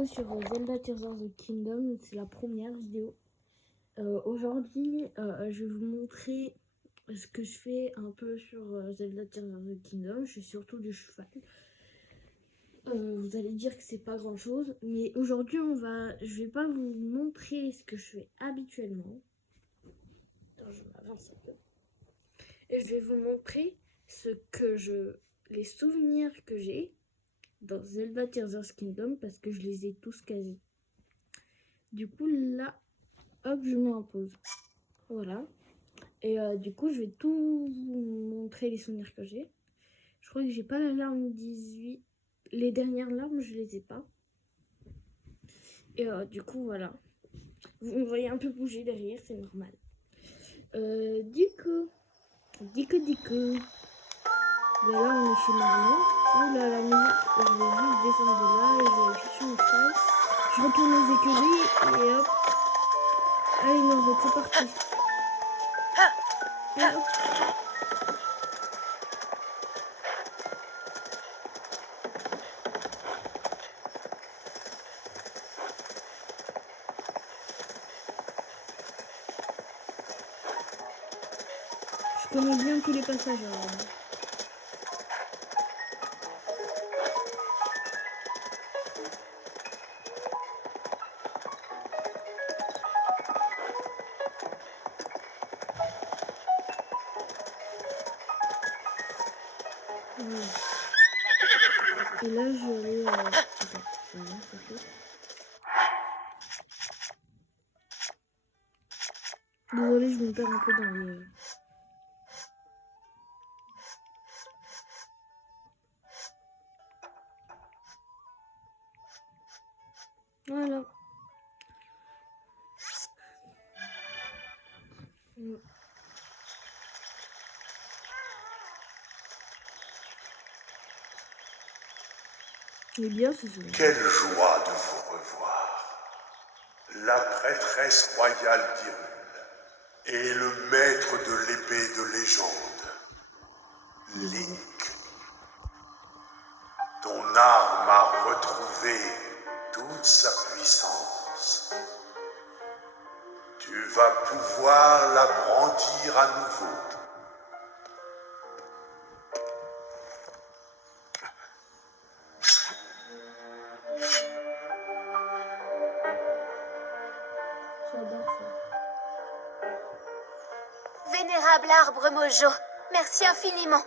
vidéo sur Zelda Tears of the Kingdom, c'est la première vidéo. Aujourd'hui, je vais vous montrer ce que je fais un peu sur Zelda Tears of the Kingdom. Je fais surtout du cheval. Vous allez dire que c'est pas grand chose, mais aujourd'hui je vais pas vous montrer ce que je fais habituellement. Attends, je m'avance un peu. Et je vais vous montrer les souvenirs que j'ai dans Zelda Tears of the Kingdom parce que je les ai tous quasi. Du coup là, hop, je mets en pause. Voilà. Et du coup, je vais tout vous montrer les souvenirs que j'ai. Je crois que j'ai pas la larme 18. Les dernières larmes, je les ai pas. Et du coup, voilà. Vous me voyez un peu bouger derrière, c'est normal. Du coup. Ben là, on est chez Marlon. Ouh là, la musique, je vais juste descendre de là et je vais chercher mon cheval. Je retourne aux écuries et hop. Allez, non, c'est parti. Et hop. Je connais bien tous les passages. Alors. Voilà. Et là, je vais aller... Attends, voilà, ça fait. Désolée, je me perds un peu dans les... Voilà. C'est bien, c'est ça. Quelle joie de vous revoir. La prêtresse royale d'Hyrule et le maître de l'épée de légende, Link. Ton arme a retrouvé toute sa puissance. Tu vas pouvoir la brandir à nouveau. J'adore ça. Vénérable arbre Mojo, merci infiniment.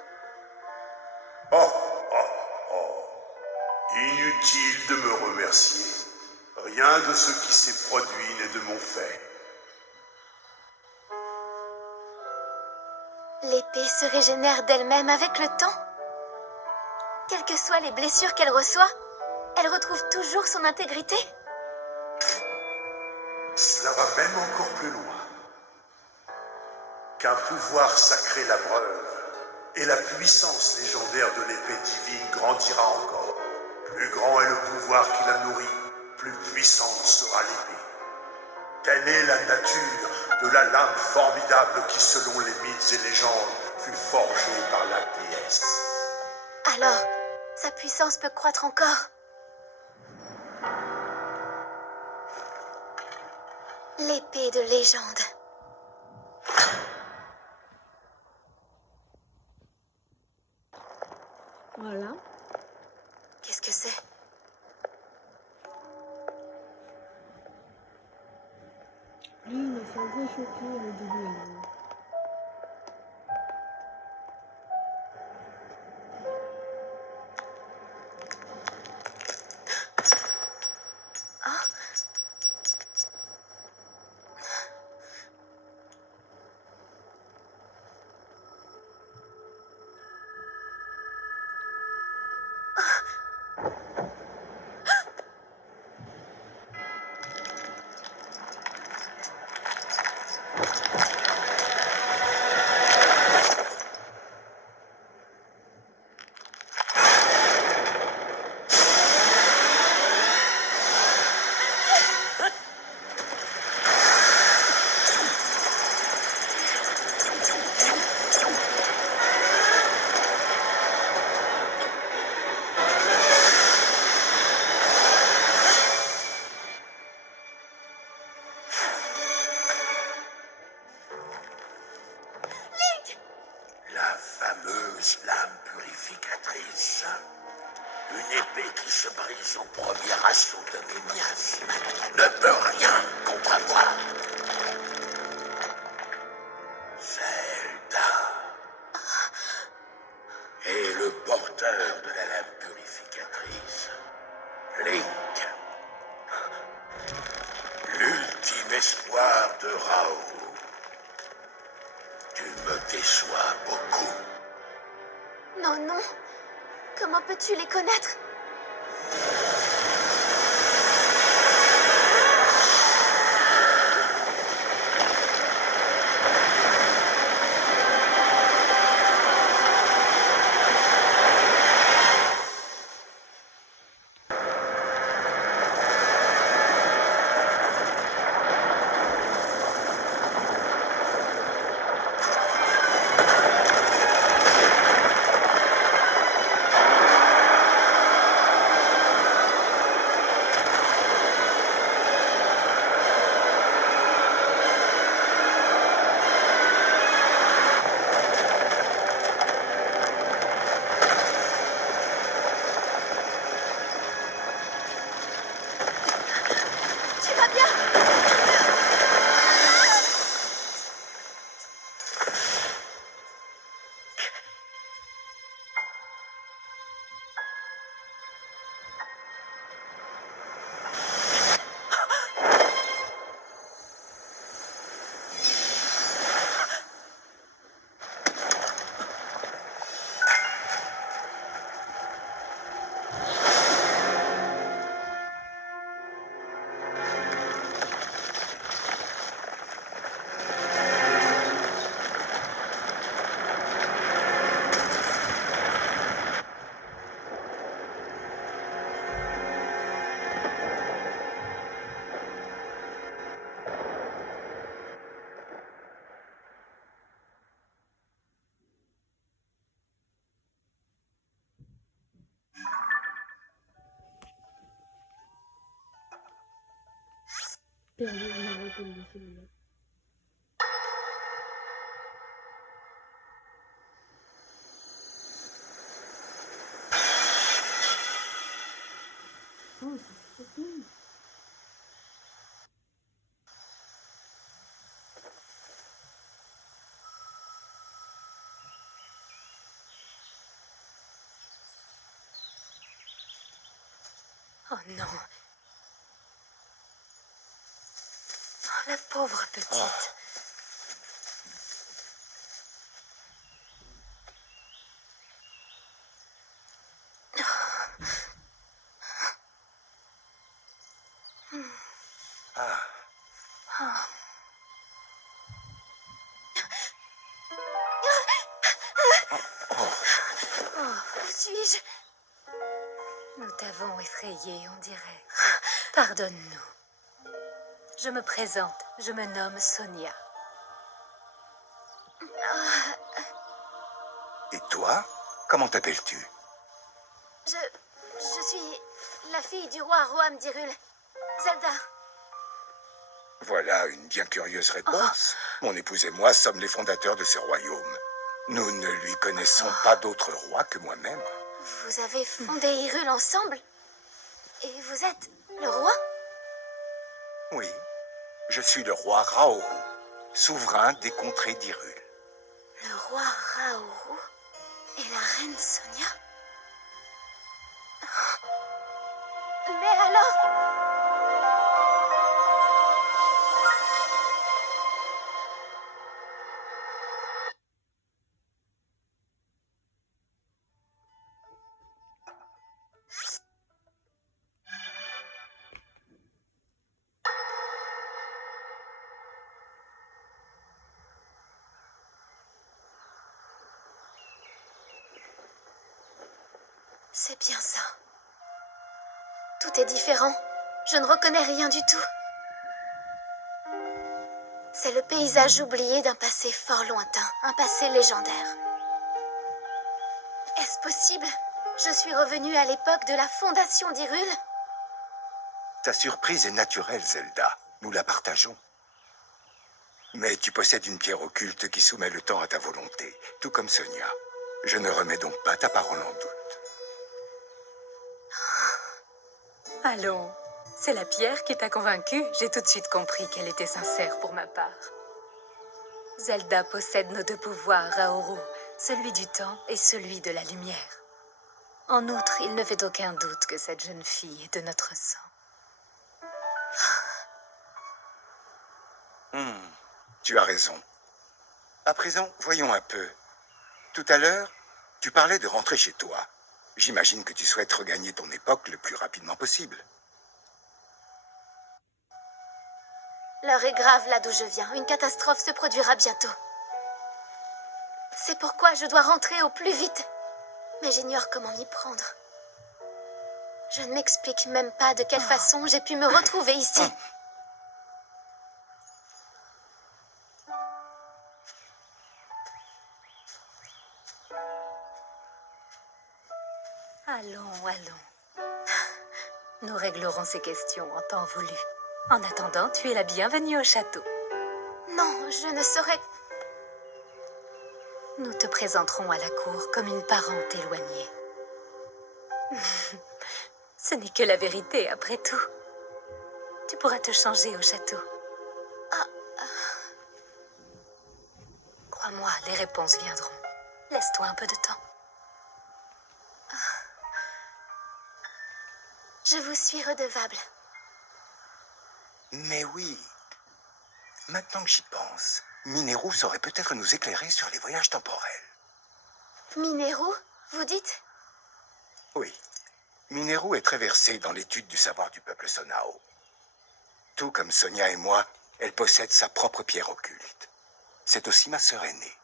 Inutile de me remercier. Rien de ce qui s'est produit n'est de mon fait. L'épée se régénère d'elle-même avec le temps. Quelles que soient les blessures qu'elle reçoit, elle retrouve toujours son intégrité. Cela va même encore plus loin. Qu'un pouvoir sacré la breuve et la puissance légendaire de l'épée divine grandira encore. Plus grand est le pouvoir qui la nourrit, plus puissante sera l'épée. Telle est la nature de la lame formidable qui, selon les mythes et légendes, fut forgée par la déesse. Alors, sa puissance peut croître encore. L'épée de légende. Voilà. Qu'est-ce que c'est? Lui, il m'a fait un peu choquer au début. l'épée qui se brise au premier assaut de mes miasmes ne peut rien contre moi. Zelda et le porteur de la lame purificatrice, Link, l'ultime espoir de Raoult. Tu me déçois beaucoup. Non, non. Comment peux-tu les connaître? Tu vas bien? Perdu, je me rappelle de celui-là. Oh, c'est trop cool. Oh non. Oh, la pauvre petite. Oh, où suis-je? Nous t'avons effrayé, on dirait. Pardonne-nous. Je me présente, je me nomme Sonia. Et toi, comment t'appelles-tu? Je suis la fille du roi Roam d'Hyrule. Zelda. Voilà une bien curieuse réponse. Mon épouse et moi sommes les fondateurs de ce royaume. Nous ne lui connaissons pas d'autre roi que moi-même. Vous avez fondé Hyrule ensemble? Et vous êtes le roi? Oui, je suis le roi Raoult, souverain des contrées d'Hyrule. Le roi Raoult et la reine Sonia? Mais alors... C'est bien ça. Tout est différent. Je ne reconnais rien du tout. C'est le paysage oublié d'un passé fort lointain, un passé légendaire. Est-ce possible? Je suis revenue à l'époque de la fondation d'Hyrule? Ta surprise est naturelle, Zelda. Nous la partageons. Mais tu possèdes une pierre occulte qui soumet le temps à ta volonté, tout comme Sonia. Je ne remets donc pas ta parole en doute. Allons, c'est la pierre qui t'a convaincue. J'ai tout de suite compris qu'elle était sincère pour ma part. Zelda possède nos deux pouvoirs, Raoru, celui du temps et celui de la lumière. En outre, il ne fait aucun doute que cette jeune fille est de notre sang. Tu as raison. À présent, voyons un peu. Tout à l'heure, tu parlais de rentrer chez toi. J'imagine que tu souhaites regagner ton époque le plus rapidement possible. L'heure est grave là d'où je viens. Une catastrophe se produira bientôt. C'est pourquoi je dois rentrer au plus vite. Mais j'ignore comment m'y prendre. Je ne m'explique même pas de quelle façon j'ai pu me retrouver ici. Allons. Nous réglerons ces questions en temps voulu. En attendant, tu es la bienvenue au château. Non, je ne saurais... Nous te présenterons à la cour comme une parente éloignée. Ce n'est que la vérité, après tout. Tu pourras te changer au château. Crois-moi, les réponses viendront. Laisse-toi un peu de temps. Je vous suis redevable. Mais oui. Maintenant que j'y pense, Mineru saurait peut-être nous éclairer sur les voyages temporels. Mineru, vous dites? Oui. Mineru est très versée dans l'étude du savoir du peuple Sonao. Tout comme Sonia et moi, elle possède sa propre pierre occulte. C'est aussi ma sœur aînée.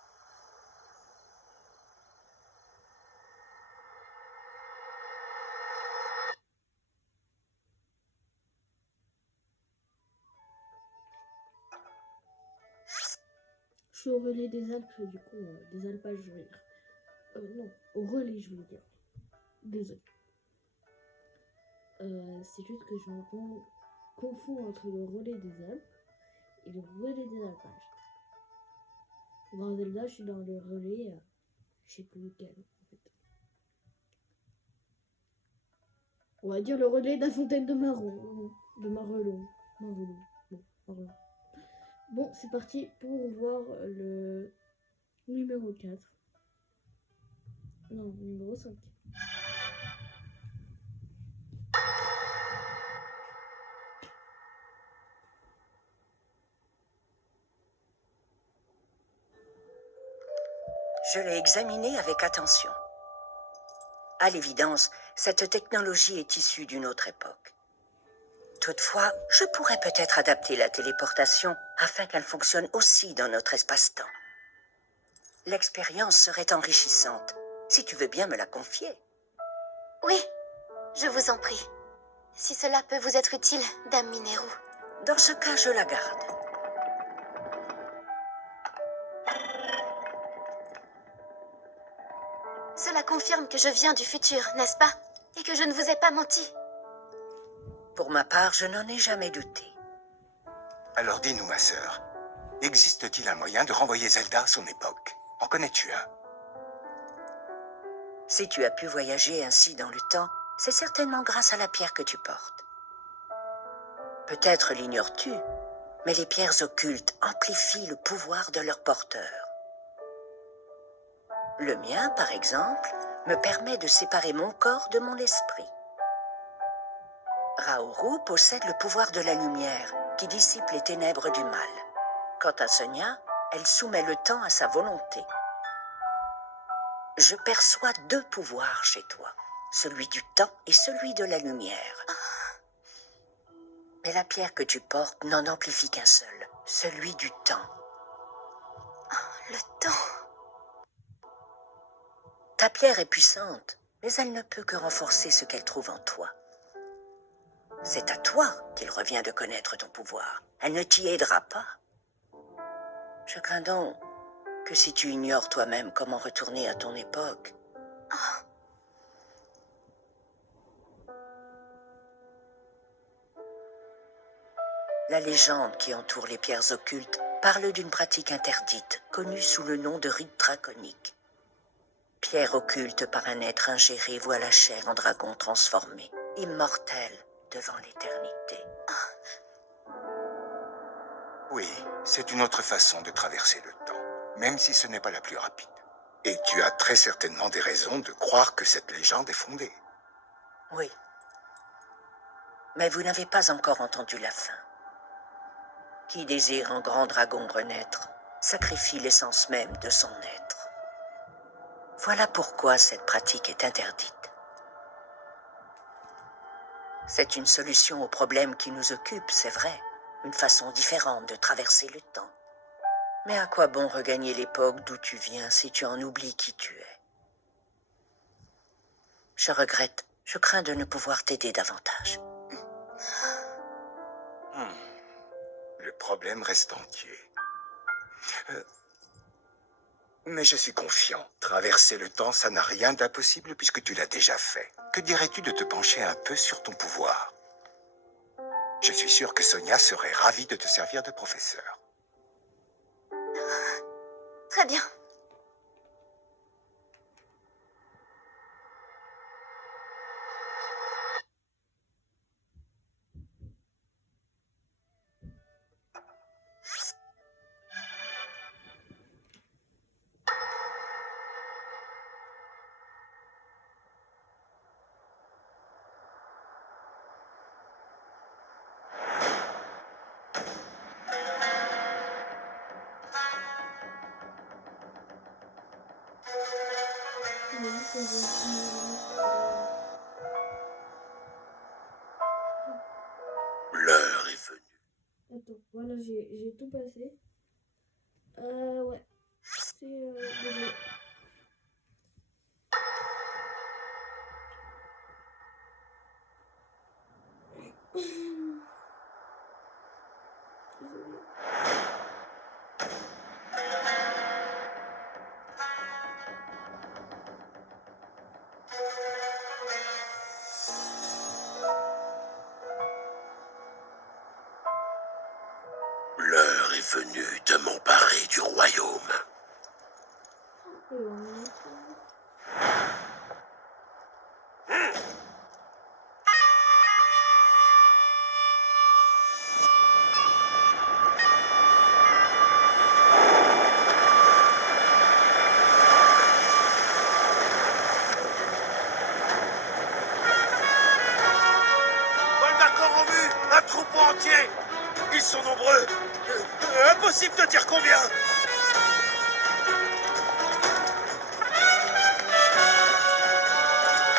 Je suis au relais des Alpes, du coup, des alpages, je veux dire. Non, au relais, je veux dire. Désolé. C'est juste que je me confonds entre le relais des Alpes et le relais des alpages. Dans Zelda, je suis dans le relais, je sais plus lequel, en fait. On va dire le relais de la fontaine de Marron. De Marelon. Marelon. Bon, Marelon. Bon, c'est parti pour voir le numéro 4. Non, numéro 5. Je l'ai examiné avec attention. À l'évidence, cette technologie est issue d'une autre époque. Toutefois, je pourrais peut-être adapter la téléportation afin qu'elle fonctionne aussi dans notre espace-temps. L'expérience serait enrichissante, si tu veux bien me la confier. Oui, je vous en prie. Si cela peut vous être utile, Dame Mineru. Dans ce cas, je la garde. Cela confirme que je viens du futur, n'est-ce pas? Et que je ne vous ai pas menti. Pour ma part, je n'en ai jamais douté. Alors dis-nous, ma sœur, existe-t-il un moyen de renvoyer Zelda à son époque? En connais-tu un? Si tu as pu voyager ainsi dans le temps, c'est certainement grâce à la pierre que tu portes. Peut-être l'ignores-tu, mais les pierres occultes amplifient le pouvoir de leur porteur. Le mien, par exemple, me permet de séparer mon corps de mon esprit. Raoru possède le pouvoir de la lumière, qui dissipe les ténèbres du mal. Quant à Sonia, elle soumet le temps à sa volonté. Je perçois deux pouvoirs chez toi, celui du temps et celui de la lumière. Mais la pierre que tu portes n'en amplifie qu'un seul, celui du temps. Le temps. Ta pierre est puissante, mais elle ne peut que renforcer ce qu'elle trouve en toi. C'est à toi qu'il revient de connaître ton pouvoir. Elle ne t'y aidera pas. Je crains donc que si tu ignores toi-même comment retourner à ton époque... La légende qui entoure les pierres occultes parle d'une pratique interdite, connue sous le nom de rite draconique. Pierre occulte par un être ingéré voit la chair en dragon transformé, immortel, devant l'éternité. Oui, c'est une autre façon de traverser le temps, même si ce n'est pas la plus rapide. Et tu as très certainement des raisons de croire que cette légende est fondée. Oui. Mais vous n'avez pas encore entendu la fin. Qui désire un grand dragon renaître, sacrifie l'essence même de son être. Voilà pourquoi cette pratique est interdite. C'est une solution au problème qui nous occupe, c'est vrai. Une façon différente de traverser le temps. Mais à quoi bon regagner l'époque d'où tu viens si tu en oublies qui tu es? Je regrette, je crains de ne pouvoir t'aider davantage. Le problème reste entier. Mais je suis confiant. Traverser le temps, ça n'a rien d'impossible puisque tu l'as déjà fait. Que dirais-tu de te pencher un peu sur ton pouvoir? Je suis sûr que Sonia serait ravie de te servir de professeur. Très bien. L'heure est venue. Attends, voilà, j'ai tout passé. Ouais. C'est... désolé. Désolé. L'heure est venue de m'emparer du royaume. D'accord en vue, un troupeau entier. Ils sont nombreux. Impossible de dire combien.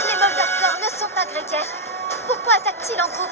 Les Moldorcors ne sont pas grégaires. Pourquoi attaquent-ils en groupe?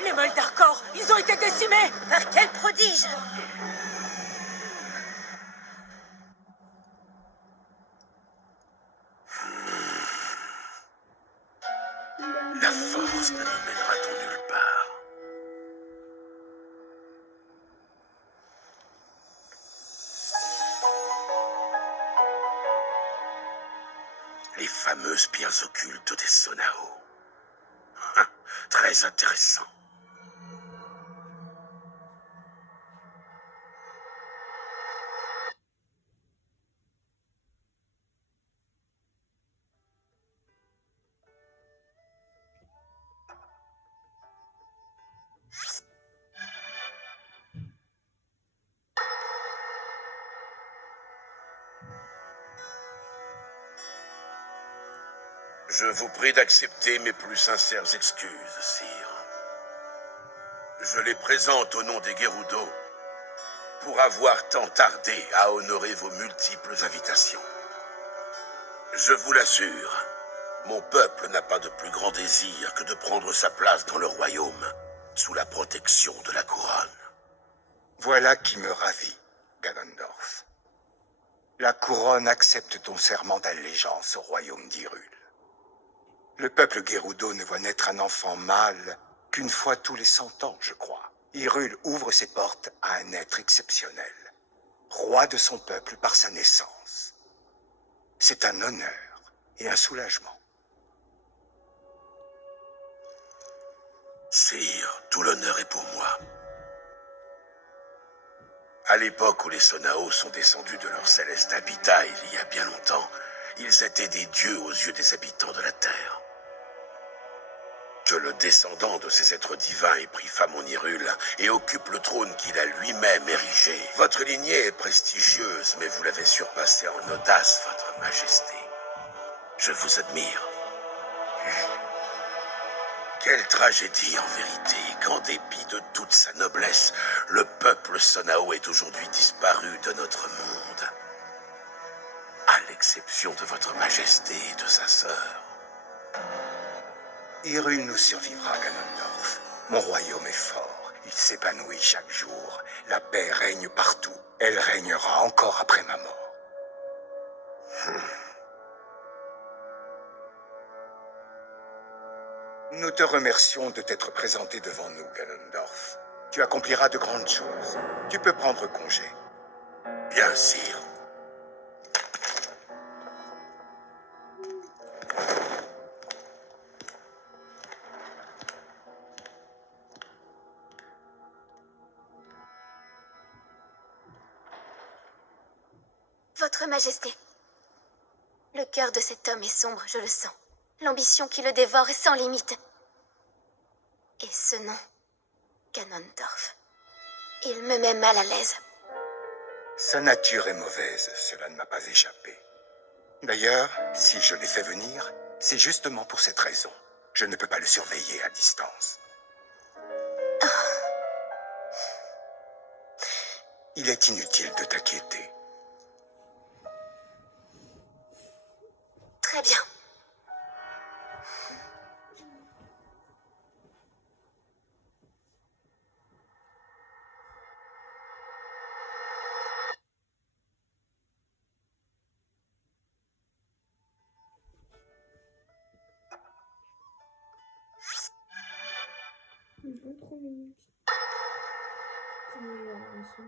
Les Moldorcors, ils ont été décimés! Par quel prodige! La force ne nous mènera-t-on nulle part? Les fameuses pierres occultes des Sonao. Très intéressant. Je vous prie d'accepter mes plus sincères excuses, sire. Je les présente au nom des Gerudo pour avoir tant tardé à honorer vos multiples invitations. Je vous l'assure, mon peuple n'a pas de plus grand désir que de prendre sa place dans le royaume, sous la protection de la couronne. Voilà qui me ravit, Ganondorf. La couronne accepte ton serment d'allégeance au royaume d'Hyrule. Le peuple Gerudo ne voit naître un enfant mâle qu'une fois tous les 100 ans, je crois. Hyrule ouvre ses portes à un être exceptionnel, roi de son peuple par sa naissance. C'est un honneur et un soulagement. Sire, tout l'honneur est pour moi. À l'époque où les Sonao sont descendus de leur céleste habitat il y a bien longtemps, ils étaient des dieux aux yeux des habitants de la Terre. Que le descendant de ces êtres divins ait pris femme en Hyrule et occupe le trône qu'il a lui-même érigé. Votre lignée est prestigieuse, mais vous l'avez surpassée en audace, votre majesté. Je vous admire. Quelle tragédie, en vérité, qu'en dépit de toute sa noblesse, le peuple Sonao est aujourd'hui disparu de notre monde. À l'exception de votre majesté et de sa sœur. Hyrule nous survivra, Ganondorf. Mon royaume est fort. Il s'épanouit chaque jour. La paix règne partout. Elle régnera encore après ma mort. Nous te remercions de t'être présenté devant nous, Ganondorf. Tu accompliras de grandes choses. Tu peux prendre congé. Bien, sire. Votre Majesté, le cœur de cet homme est sombre, je le sens. L'ambition qui le dévore est sans limite. Et ce nom, Ganondorf, il me met mal à l'aise. Sa nature est mauvaise, cela ne m'a pas échappé. D'ailleurs, si je l'ai fait venir, c'est justement pour cette raison. Je ne peux pas le surveiller à distance. Il est inutile de t'inquiéter. Très bien. Ils vont trop minutes. Comment il va reçu.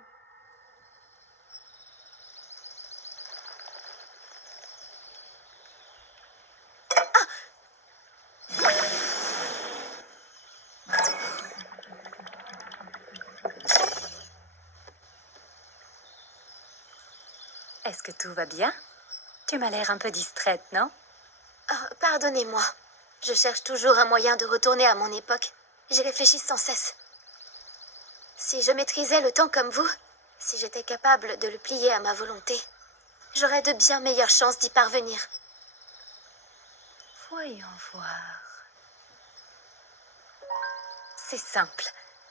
Est-ce que tout va bien? Tu m'as l'air un peu distraite, non? Oh, pardonnez-moi. Je cherche toujours un moyen de retourner à mon époque. J'y réfléchis sans cesse. Si je maîtrisais le temps comme vous, si j'étais capable de le plier à ma volonté, j'aurais de bien meilleures chances d'y parvenir. Voyons voir. C'est simple.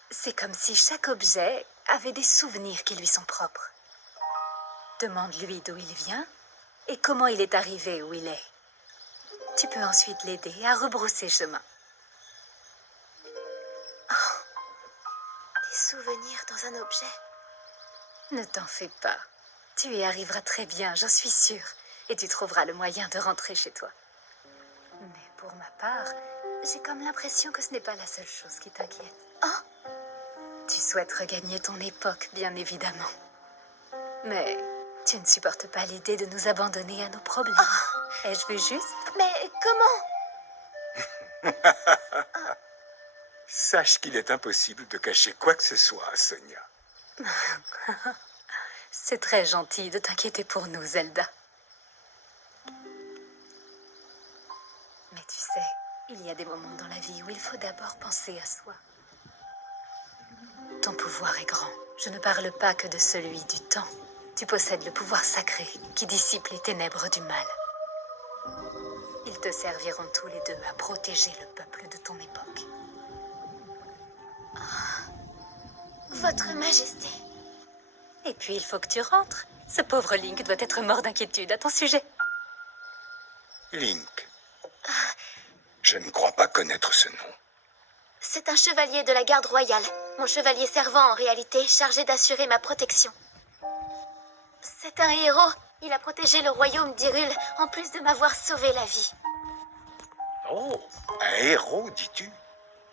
C'est comme si chaque objet avait des souvenirs qui lui sont propres. Demande-lui d'où il vient et comment il est arrivé où il est. Tu peux ensuite l'aider à rebrousser chemin. Des souvenirs dans un objet. Ne t'en fais pas. Tu y arriveras très bien, j'en suis sûre. Et tu trouveras le moyen de rentrer chez toi. Mais pour ma part, j'ai comme l'impression que ce n'est pas la seule chose qui t'inquiète. Oh, Tu souhaites regagner ton époque, bien évidemment. Mais tu ne supportes pas l'idée de nous abandonner à nos problèmes. Ai-je vu juste? mais comment? Sache qu'il est impossible de cacher quoi que ce soit à Sonia. C'est très gentil de t'inquiéter pour nous, Zelda. Mais tu sais, il y a des moments dans la vie où il faut d'abord penser à soi. Ton pouvoir est grand. Je ne parle pas que de celui du temps. Tu possèdes le pouvoir sacré qui dissipe les ténèbres du mal. Ils te serviront tous les deux à protéger le peuple de ton époque. Votre Majesté. Et puis, il faut que tu rentres. Ce pauvre Link doit être mort d'inquiétude à ton sujet. Link. Je ne crois pas connaître ce nom. C'est un chevalier de la garde royale. Mon chevalier servant en réalité, chargé d'assurer ma protection. C'est un héros. Il a protégé le royaume d'Hyrule, en plus de m'avoir sauvé la vie. Oh, un héros, dis-tu?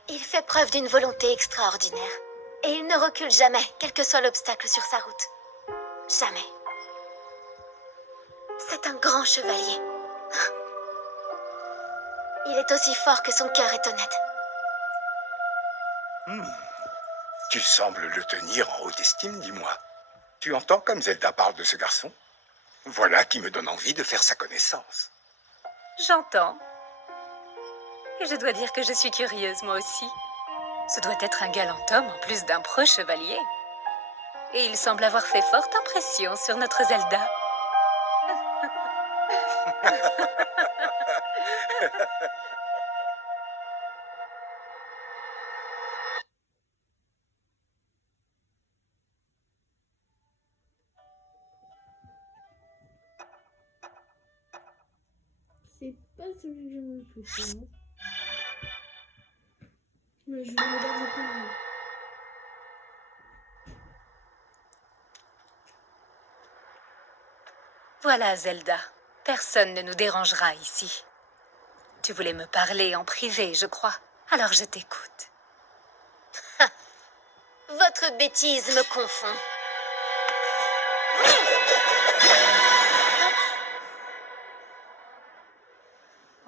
Il fait preuve d'une volonté extraordinaire. Et il ne recule jamais, quel que soit l'obstacle sur sa route. Jamais. C'est un grand chevalier. Il est aussi fort que son cœur est honnête. Tu sembles le tenir en haute estime, dis-moi. Tu entends comme Zelda parle de ce garçon? Voilà qui me donne envie de faire sa connaissance. J'entends. Et je dois dire que je suis curieuse, moi aussi. Ce doit être un galant homme en plus d'un pro chevalier. Et il semble avoir fait forte impression sur notre Zelda. C'est pas celui que j'aime le plus, hein. Mais je vais regarder pour vous. Voilà, Zelda. Personne ne nous dérangera ici. Tu voulais me parler en privé, je crois. Alors je t'écoute. Votre bêtise me confond.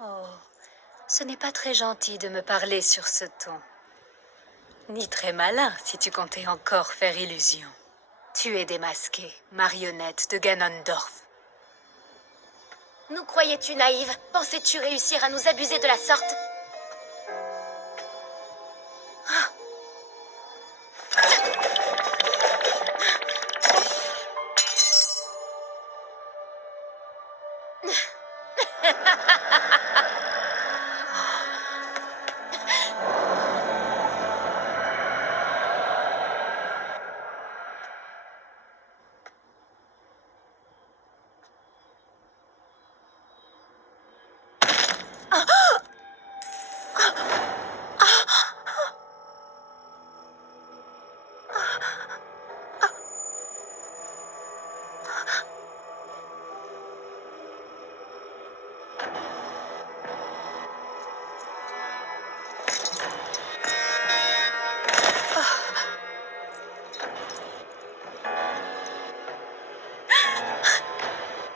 Oh, ce n'est pas très gentil de me parler sur ce ton. Ni très malin, si tu comptais encore faire illusion. Tu es démasquée, marionnette de Ganondorf. Nous croyais-tu naïve? Pensais-tu réussir à nous abuser de la sorte?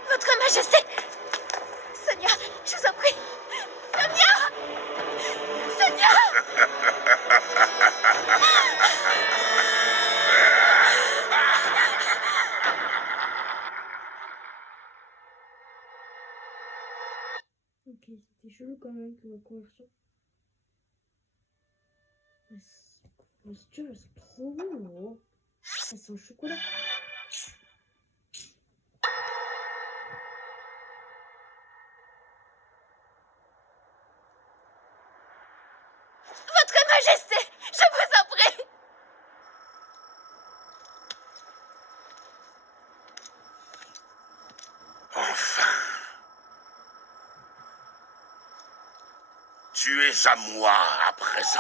Votre Majesté! Sonia, je vous en prie! Sonia! Sonia! Ok, c'était chelou quand même que ma conversion. Mais si tu veux, c'est trop bon. Ça sent le chocolat. Votre Majesté! Je vous en prie! Enfin. Tu es à moi à présent.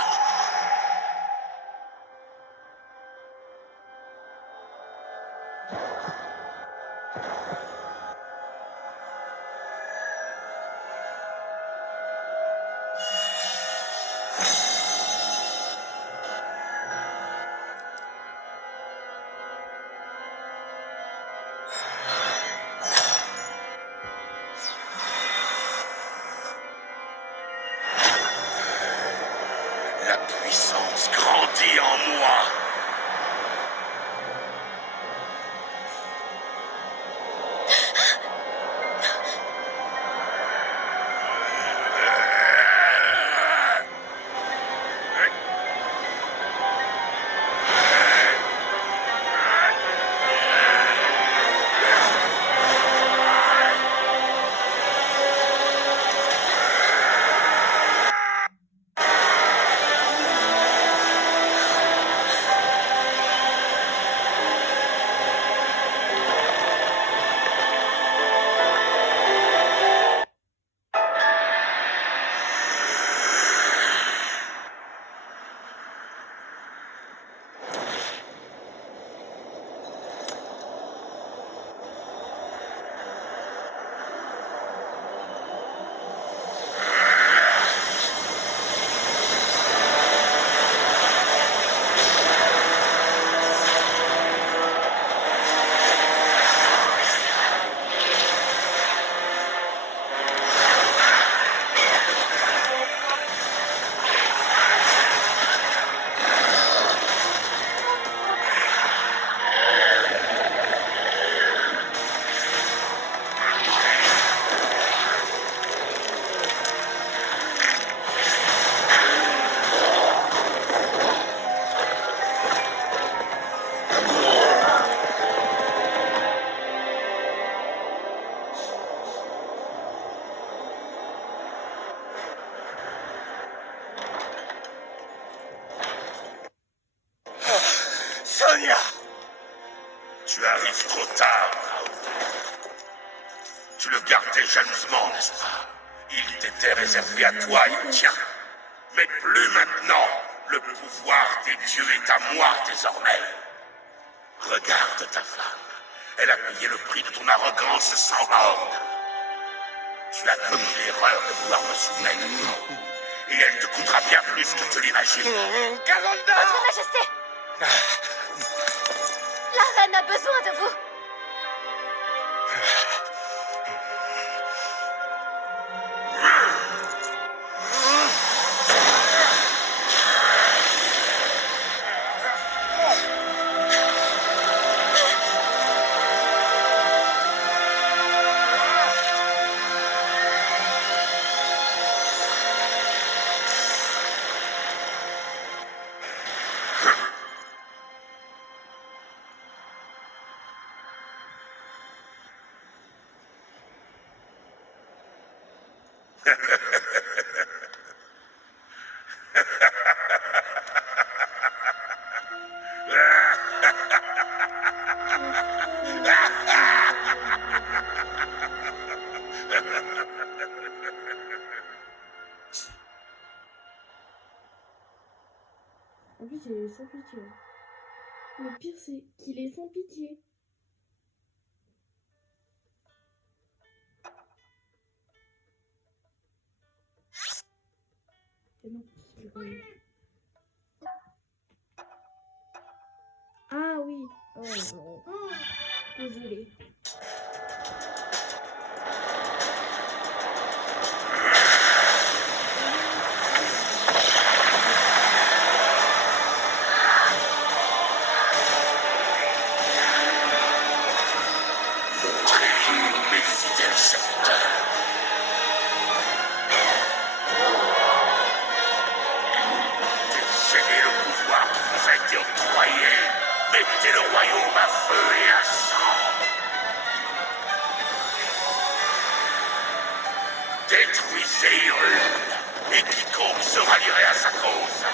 La puissance Tu le gardais jalousement, n'est-ce pas? Il t'était réservé à toi et au tien. Mais plus maintenant. Le pouvoir des dieux est à moi désormais. Regarde ta femme. Elle a payé le prix de ton arrogance sans borne. Tu as commis l'erreur de vouloir me soumettre. Et elle te coûtera bien plus que tu l'imagines. Votre Majesté! La reine a besoin de vous! En plus, il est sans pitié. Le pire, c'est qu'il est sans pitié. Et non, je l'ai pas vu. Ah oui. Oh non. Désolée. Montrez-vous, mes fidèles serviteurs. Cédez le pouvoir qui vous a été octroyé. Mettez le royaume à feu et à sang. Détruisez Hyrule, et quiconque se rallierait à sa cause.